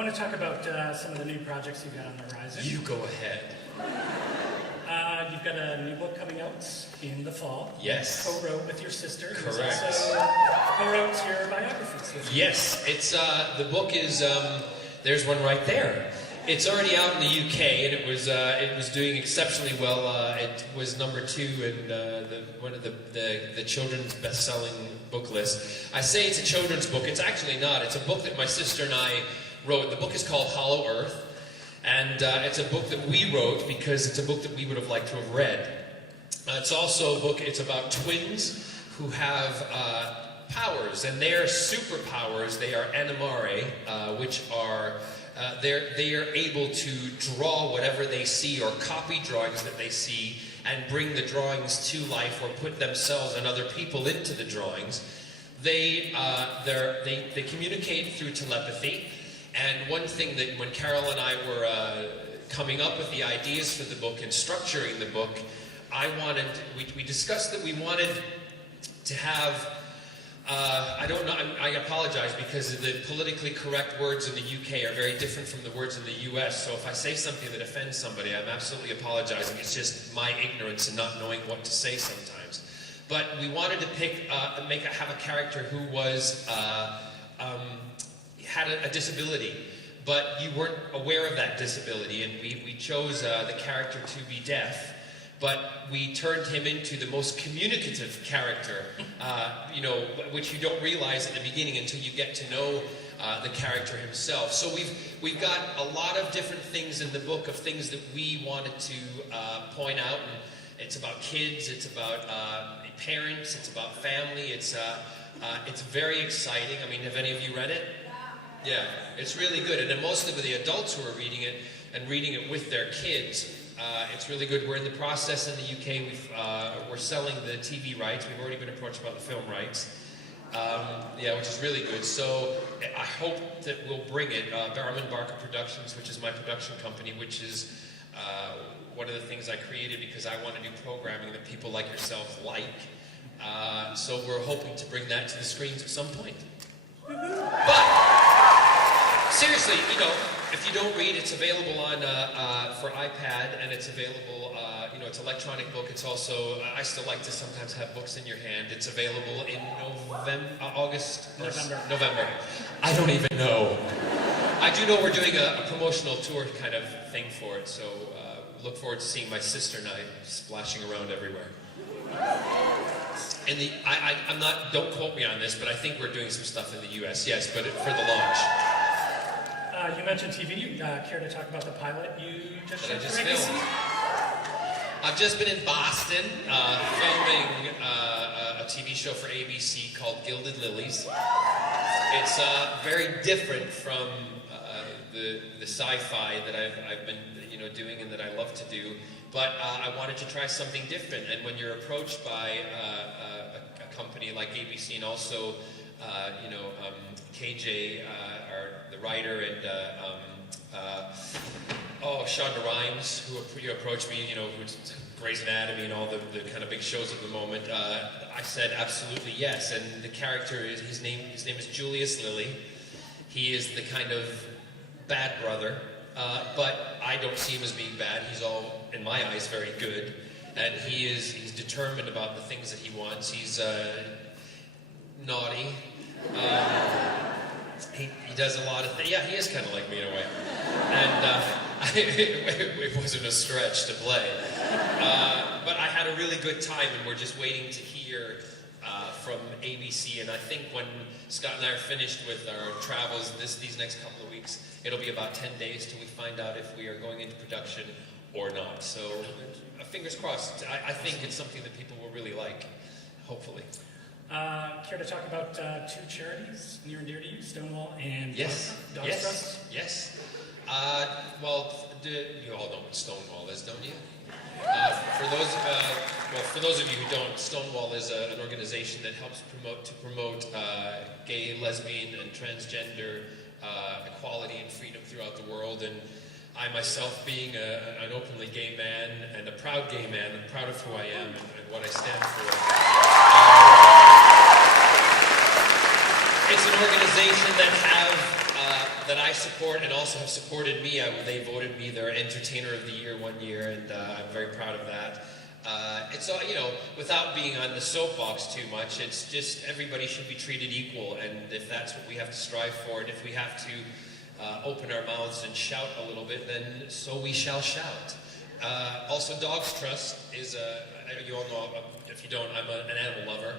want to talk about some of the new projects you've got on the horizon. You go ahead. You've got a new book coming out in the fall. Yes. Co-wrote with your sister. Correct. Who also co-wrote your biographies. Yes, it's the book is there's one right there. It's already out in the UK, and it was doing exceptionally well. It was number 2 in one of the children's best-selling book list. I say it's a children's book. It's actually not. It's a book that my sister and I wrote. The book is called Hollow Earth, and it's a book that we wrote because it's a book that we would have liked to have read. It's also a book. It's about twins who have powers, and their superpowers. They are animare, which are they are able to draw whatever they see or copy drawings that they see and bring the drawings to life or put themselves and other people into the drawings. They communicate through telepathy. And one thing that when Carol and I were coming up with the ideas for the book and structuring the book, we discussed that we wanted to have I don't know, I apologize because the politically correct words in the UK are very different from the words in the US, so if I say something that offends somebody, I'm absolutely apologizing. It's just my ignorance and not knowing what to say sometimes. But we wanted to have a character who was, had a disability, but you weren't aware of that disability, and we chose the character to be deaf. But we turned him into the most communicative character, which you don't realize at the beginning until you get to know the character himself. So we've got a lot of different things in the book of things that we wanted to point out. And it's about kids, it's about parents, it's about family. It's very exciting. I mean, have any of you read it? Yeah, it's really good. And then most of the adults who are reading it and reading it with their kids. It's really good. We're in the process in the UK. We're selling the TV rights. We've already been approached about the film rights. Which is really good. So I hope that we'll bring it. Barrowman Productions, which is my production company, which is one of the things I created because I want to do programming that people like yourself like. So we're hoping to bring that to the screens at some point. But seriously, if you don't read, it's available on for iPad, and it's available. It's an electronic book. It's also I still like to sometimes have books in your hand. It's available in November. I don't even know. I do know we're doing a promotional tour kind of thing for it. So look forward to seeing my sister and I splashing around everywhere. And I'm not. Don't quote me on this, but I think we're doing some stuff in the U.S. Yes, but for the launch. You mentioned TV. Care to talk about the pilot you just shot for filmed? ABC? I've just been in Boston filming a TV show for ABC called Gilded Lilies. It's very different from the sci-fi that I've been doing and that I love to do. But I wanted to try something different. And when you're approached by a company like ABC and also KJ, the writer, and Shonda Rhimes, who approached me, who's Grey's Anatomy and all the kind of big shows at the moment. I said absolutely yes, and the character his name is Julius Lilly. He is the kind of bad brother, but I don't see him as being bad. He's all, in my eyes, very good, and he's determined about the things that he wants. He's naughty. He does a lot of things. Yeah, he is kind of like me in a way. And it wasn't a stretch to play. But I had a really good time, and we're just waiting to hear from ABC. And I think when Scott and I are finished with our travels these next couple of weeks, it'll be about 10 days till we find out if we are going into production or not. So fingers crossed. I think it's something that people will really like, hopefully. Care to talk about two charities near and dear to you, Stonewall and Yes. Dog's Yes. Trust? Yes. You all know what Stonewall is, don't you? For those of you who don't, Stonewall is an organization that helps promote gay, lesbian, and transgender equality and freedom throughout the world. And I myself, being an openly gay man and a proud gay man, I'm proud of who I am and what I stand for. It's an organization that I support and also have supported me. They voted me their Entertainer of the Year one year, and I'm very proud of that. It's all, without being on the soapbox too much, it's just everybody should be treated equal, and if that's what we have to strive for, and if we have to open our mouths and shout a little bit, then so we shall shout. Also, Dogs Trust is you all know, if you don't, I'm an animal lover.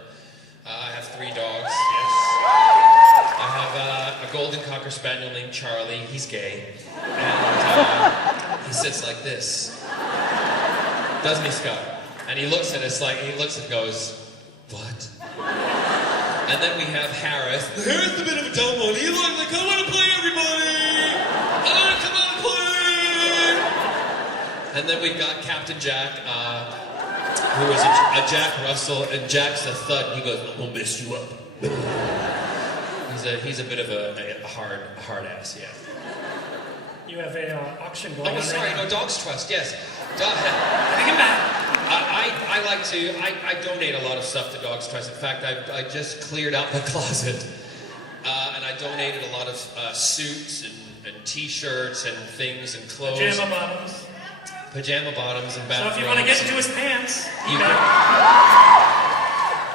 I have 3 dogs, yes. I have a golden cocker spaniel named Charlie. He's gay. And he sits like this. Doesn't he, Scott? And he looks at us like, he looks and goes, what? And then we have Harris. Harris a bit of a dumb one. He looks like, I want to play, everybody! I want to come out and play! And then we've got Captain Jack, who is a Jack Russell, and Jack's a thud. He goes, I'm gonna mess you up. He's a bit of a hard ass, yeah. You have a auction going on. Oh, sorry, right now. no, Dogs Trust, yes. Take it back. I like to, I donate a lot of stuff to Dogs Trust. In fact, I just cleared out my closet, and I donated a lot of suits and t-shirts and things and clothes. Pajama bottoms and bathrobes. So if you want to get into his pants,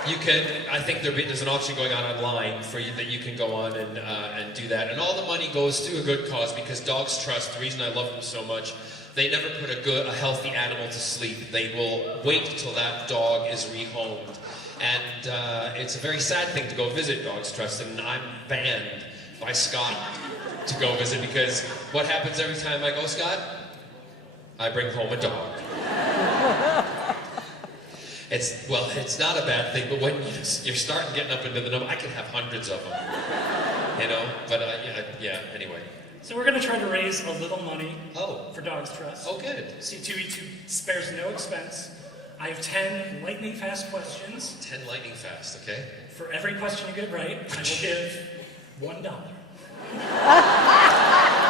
you can. I think there's an auction going on online for you that you can go on and do that. And all the money goes to a good cause, because Dogs Trust, the reason I love them so much, they never put a healthy animal to sleep. They will wait till that dog is rehomed. And it's a very sad thing to go visit Dogs Trust, and I'm banned by Scott to go visit, because what happens every time I go, Scott? I bring home a dog. It's not a bad thing, but when you're starting getting up into the number, I can have hundreds of them, but anyway. So we're going to try to raise a little money for Dogs Trust. Oh, good. C2E2 spares no expense. I have 10 lightning fast questions. 10 lightning fast, okay. For every question you get right, I will give $1.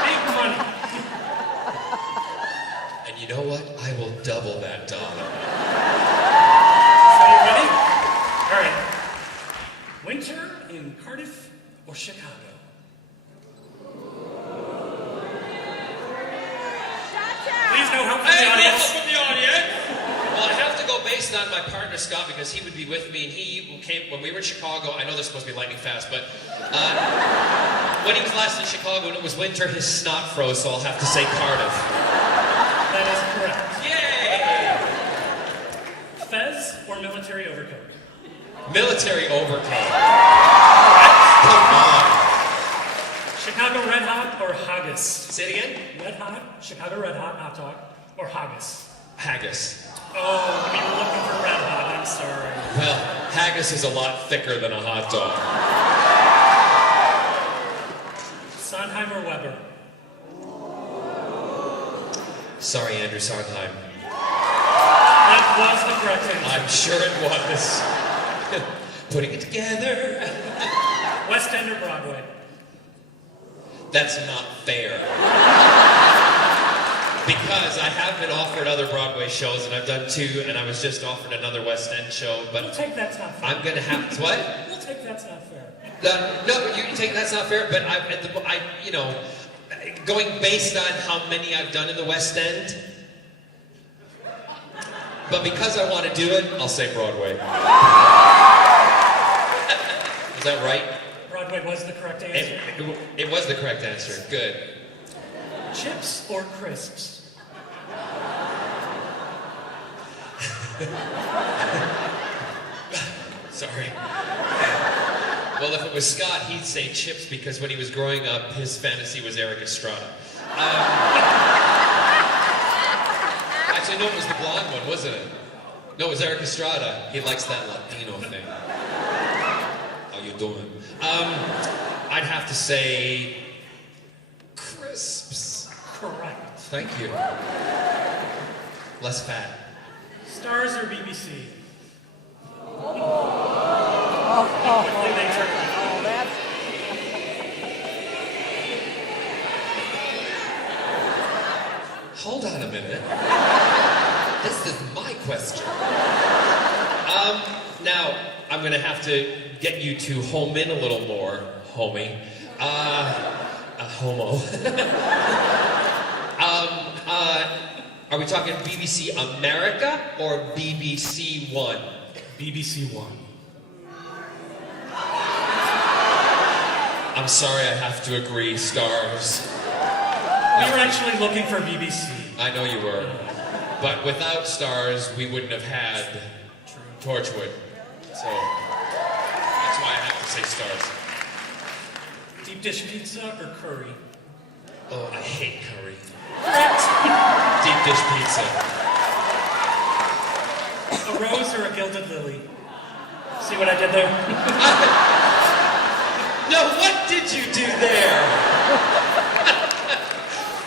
Big money. And you know what? I will double that dollar. So you ready? All right. Winter in Cardiff or Chicago? Please no help from the audience. Help from the audience. Well, I have to go based on my partner Scott, because he would be with me, and he came when we were in Chicago. I know they're supposed to be lightning fast, but when he was last in Chicago and it was winter, his snot froze, so I'll have to say Cardiff. That is correct. Yay! Fez or military overcoat? Military overcoat. Come on. Chicago Red Hot or haggis? Say it again? Red Hot, Chicago Red Hot hot dog, or haggis? Haggis. Oh, we were looking for Red Hot, I'm sorry. Well, haggis is a lot thicker than a hot dog. Sondheim or Weber? Sorry, Andrew Sondheim. That was the correct answer. I'm sure it was. Putting it together. West End or Broadway? That's not fair. Because I have been offered other Broadway shows, and I've done 2, and I was just offered another West End show, but We'll take that's not fair. I'm going to have to, what? We'll take that's not fair. No, you take that's not fair, but going based on how many I've done in the West End, but because I want to do it, I'll say Broadway. Is that right? Broadway was the correct answer. It was the correct answer. Good. Chips or crisps? Sorry. Well, if it was Scott, he'd say chips, because when he was growing up, his fantasy was Eric Estrada. Actually, no, it was the blonde one, wasn't it? No, it was Eric Estrada. He likes that Latino thing. How you doing? I'd have to say crisps. Correct. Thank you. Less fat. Stars or BBC? Quickly they turn. Hold on a minute. This is my question. Now, I'm going to have to get you to home in a little more, homie. homo. Are we talking BBC America or BBC One? BBC One. I'm sorry, I have to agree, stars. We were actually looking for BBC. I know you were. But without stars, we wouldn't have had Torchwood. So, that's why I have to say stars. Deep dish pizza or curry? Oh, I hate curry. Correct. Deep dish pizza. A rose or a gilded lily? See what I did there? No, what did you do there?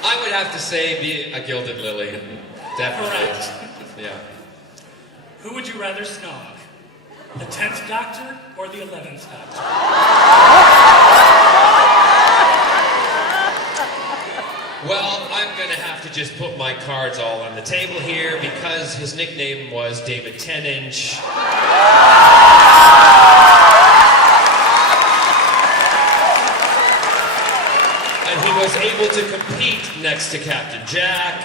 I would have to say a gilded lily. Definitely. Correct. Yeah. Who would you rather snog? The 10th Doctor or the 11th Doctor? Well, I'm going to have to just put my cards all on the table here because his nickname was David 10-inch. And he was able to compete next to Captain Jack.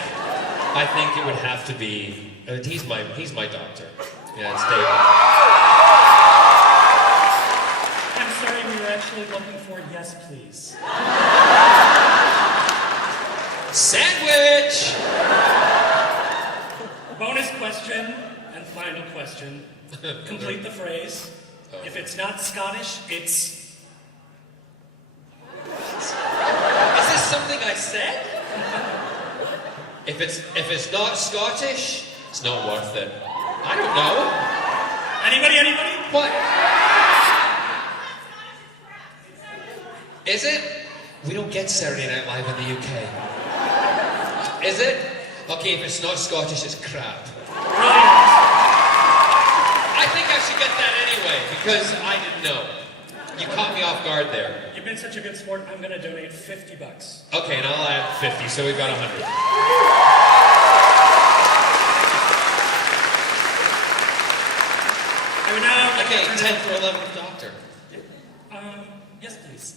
I think it would have to be... he's my doctor. Yeah, it's David. I'm sorry, we were actually looking for yes, please. Sandwich! Bonus question and final question. Complete the phrase. If it's not Scottish, it's... Is this something I said? If it's not Scottish, it's not worth it. I don't know. Anybody? What? Is it? We don't get Saturday Night Live in the UK. Is it? Okay, if it's not Scottish, it's crap. Brilliant. I think I should get that anyway, because I didn't know. You caught me off guard there. You've been such a good sport, I'm going to donate $50. Okay, and I'll add 50, so we've got 100. I would now... Okay, 10th or 11th Doctor. Yes, please.